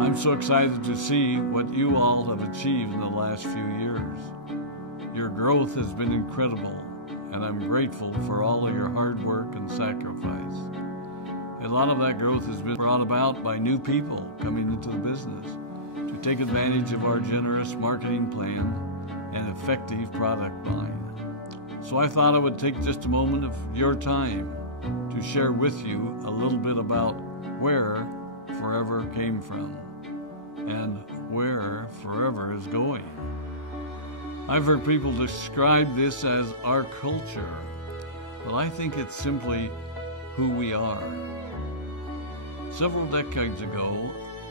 I'm so excited to see what you all have achieved in the last few years. Your growth has been incredible, and I'm grateful for all of your hard work and sacrifice. A lot of that growth has been brought about by new people coming into the business to take advantage of our generous marketing plan and effective product line. So I thought I would take just a moment of your time to share with you a little bit about where Forever came from and where Forever is going. I've heard people describe this as our culture, but I think it's simply who we are. Several decades ago,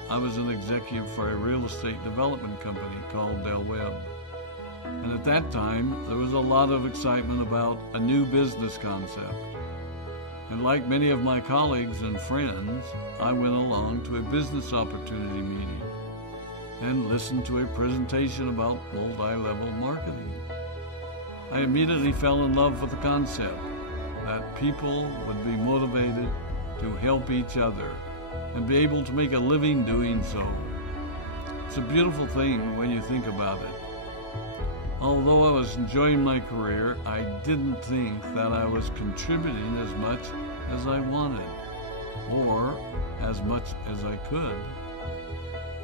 I was an executive for a real estate development company called Del Webb. And at that time, there was a lot of excitement about a new business concept. And like many of my colleagues and friends, I went along to a business opportunity meeting and listened to a presentation about multi-level marketing. I immediately fell in love with the concept that people would be motivated to help each other and be able to make a living doing so. It's a beautiful thing when you think about it. Although I was enjoying my career, I didn't think that I was contributing as much as I wanted, or as much as I could,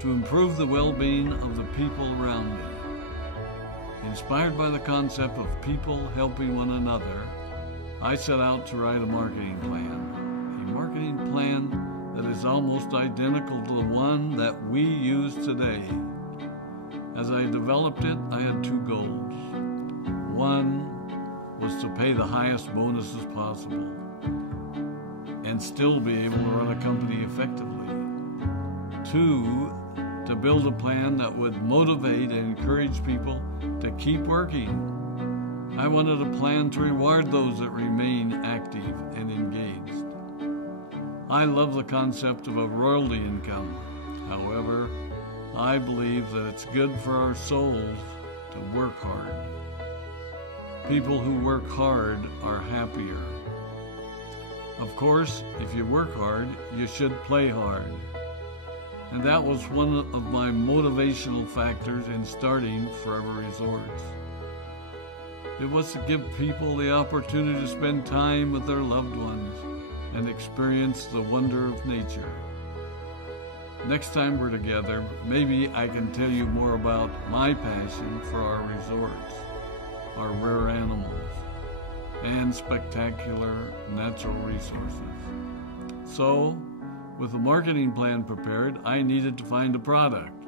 to improve the well-being of the people around me. Inspired by the concept of people helping one another, I set out to write a marketing plan that is almost identical to the one that we use today. As I developed it, I had two goals. One was to pay the highest bonuses possible and still be able to run a company effectively. Two, to build a plan that would motivate and encourage people to keep working. I wanted a plan to reward those that remain active and engaged. I love the concept of a royalty income. However, I believe that it's good for our souls to work hard. People who work hard are happier. Of course, if you work hard, you should play hard. And that was one of my motivational factors in starting Forever Resorts. It was to give people the opportunity to spend time with their loved ones and experience the wonder of nature. Next time we're together, maybe I can tell you more about my passion for our resorts, our rare animals, and spectacular natural resources. So, with the marketing plan prepared, I needed to find a product.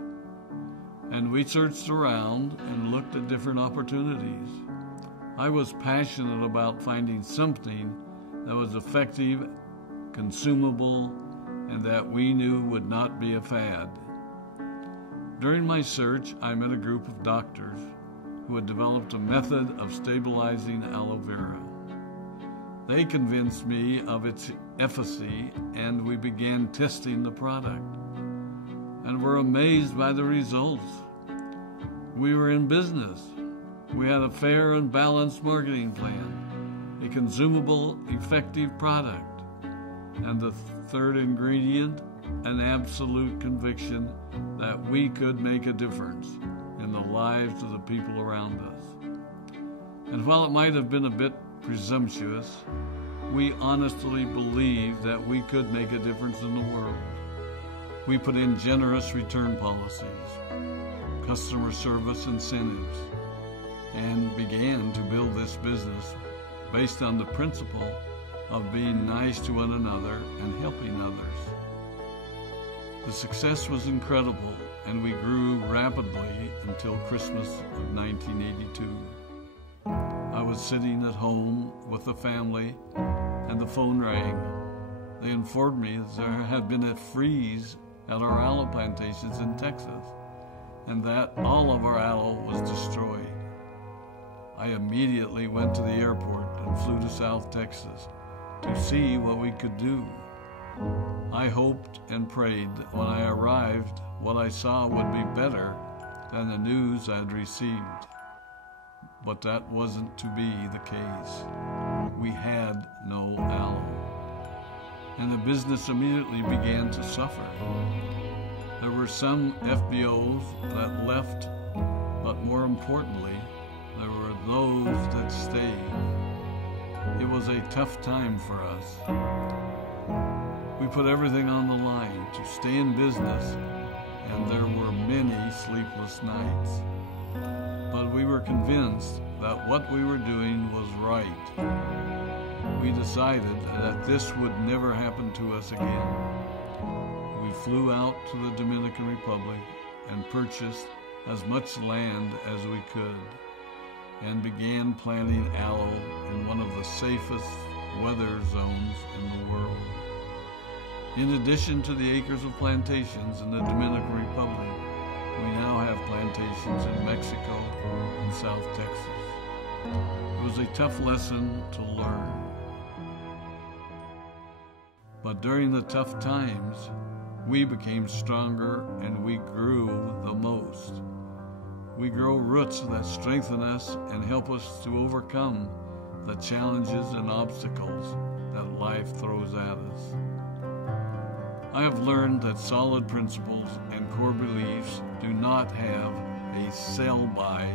And we searched around and looked at different opportunities. I was passionate about finding something that was effective, consumable, and that we knew would not be a fad. During my search, I met a group of doctors who had developed a method of stabilizing aloe vera. They convinced me of its efficacy, and we began testing the product, and were amazed by the results. We were in business. We had a fair and balanced marketing plan, a consumable, effective product, and the third ingredient, an absolute conviction that we could make a difference in the lives of the people around us. And while it might have been a bit presumptuous, we honestly believed that we could make a difference in the world. We put in generous return policies, customer service incentives, and began to build this business based on the principle of being nice to one another and helping others. The success was incredible, and we grew rapidly until Christmas of 1982. I was sitting at home with the family, and the phone rang. They informed me that there had been a freeze at our aloe plantations in Texas, and that all of our aloe was destroyed. I immediately went to the airport and flew to South Texas to see what we could do. I hoped and prayed that when I arrived, what I saw would be better than the news I'd received. But that wasn't to be the case. We had no aloe, and the business immediately began to suffer. There were some FBOs that left, but more importantly, there were those that stayed. It was a tough time for us. We put everything on the line to stay in business, and there were many sleepless nights. But we were convinced that what we were doing was right. We decided that this would never happen to us again. We flew out to the Dominican Republic and purchased as much land as we could and began planting aloe in one of the safest weather zones in the world. In addition to the acres of plantations in the Dominican Republic, we now have plantations in Mexico and South Texas. It was a tough lesson to learn. But during the tough times, we became stronger and we grew the most. We grow roots that strengthen us and help us to overcome the challenges and obstacles that life throws at us. I have learned that solid principles and core beliefs do not have a sell-by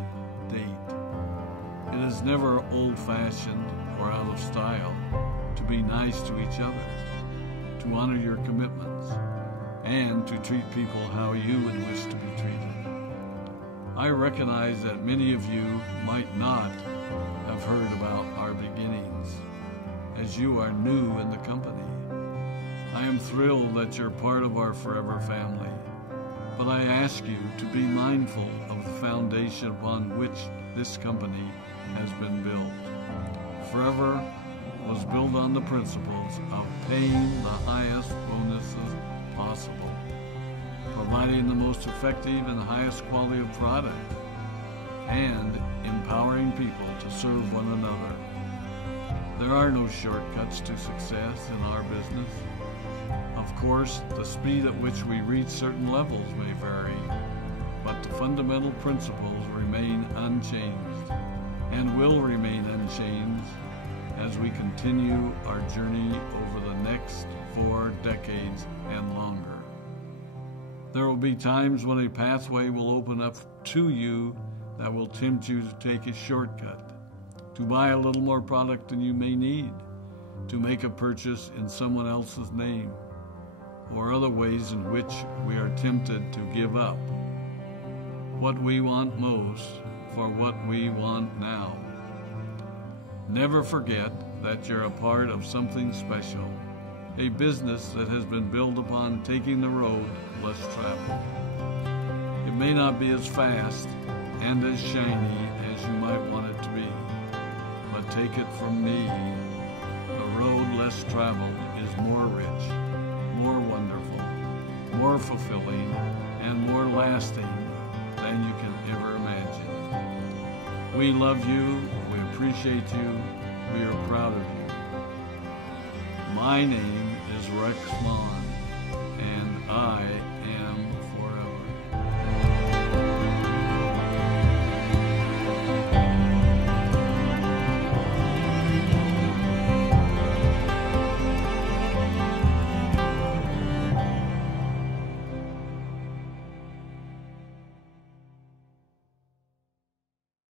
date. It is never old-fashioned or out of style to be nice to each other, to honor your commitments, and to treat people how you would wish to be treated. I recognize that many of you might not have heard about our beginnings, as you are new in the company. I am thrilled that you're part of our forever family, but I ask you to be mindful of the foundation upon which this company has been built. Forever was built on the principles of paying the highest bonuses possible, providing the most effective and highest quality of product, and empowering people to serve one another. There are no shortcuts to success in our business. Of course, the speed at which we reach certain levels may vary, but the fundamental principles remain unchanged and will remain unchanged as we continue our journey over the next 4 decades and longer. There will be times when a pathway will open up to you that will tempt you to take a shortcut, to buy a little more product than you may need, to make a purchase in someone else's name, or other ways in which we are tempted to give up what we want most for what we want now. Never forget that you're a part of something special, a business that has been built upon taking the road less traveled. It may not be as fast and as shiny as you might want it to be, but take it from me, the road less traveled is more rich, more wonderful, more fulfilling, and more lasting than you can ever imagine. We love you, we appreciate you, we are proud of you. My name is Rex Maughan, and I am